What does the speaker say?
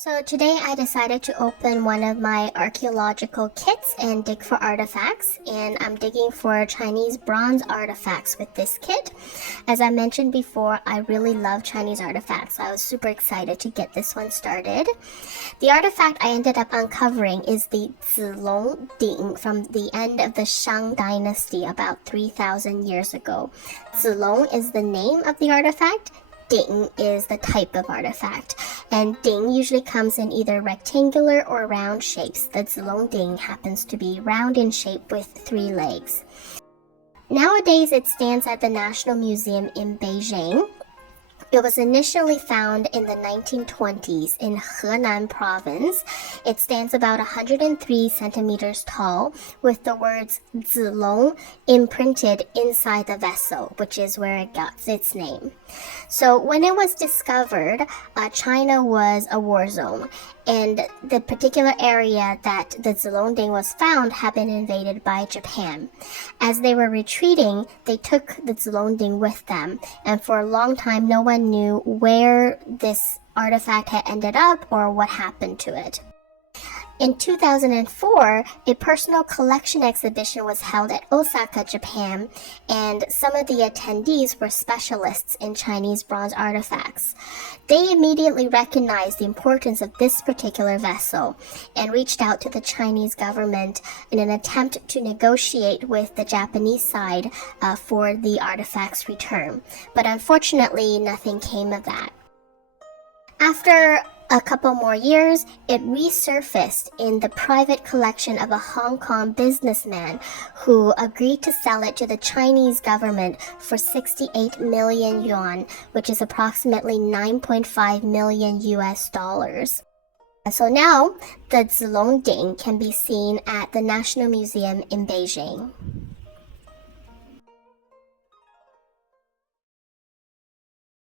So today I decided to open one of my archaeological kits and dig for artifacts, and I'm digging for Chinese bronze artifacts with this kit. As I mentioned before, I really love Chinese artifacts, so I was super excited to get this one started. The artifact I ended up uncovering is the Zilong Ding from the end of the Shang dynasty about 3,000 years ago. Zilong is the name of the artifact. Ding is the type of artifact, and ding usually comes in either rectangular or round shapes. The Zilong Ding happens to be round in shape with 3 legs. Nowadays, it stands at the National Museum in Beijing. It was initially found in the 1920s in Henan province. It stands about 103 centimeters tall with the words Zilong imprinted inside the vessel, which is where it got its name. So when it was discovered, China was a war zone, and the particular area that the Zilong Ding was found had been invaded by Japan. As they were retreating, they took the Zilong Ding with them, and for a long time no one knew where this artifact had ended up or what happened to it. In 2004, a personal collection exhibition was held at Osaka, Japan, and some of the attendees were specialists in Chinese bronze artifacts. They immediately recognized the importance of this particular vessel and reached out to the Chinese government in an attempt to negotiate with the Japanese side for the artifact's return. But unfortunately, nothing came of that. After a couple more years, it resurfaced in the private collection of a Hong Kong businessman who agreed to sell it to the Chinese government for 68 million yuan, which is approximately 9.5 million US dollars. So now, the Zilong Ding can be seen at the National Museum in Beijing.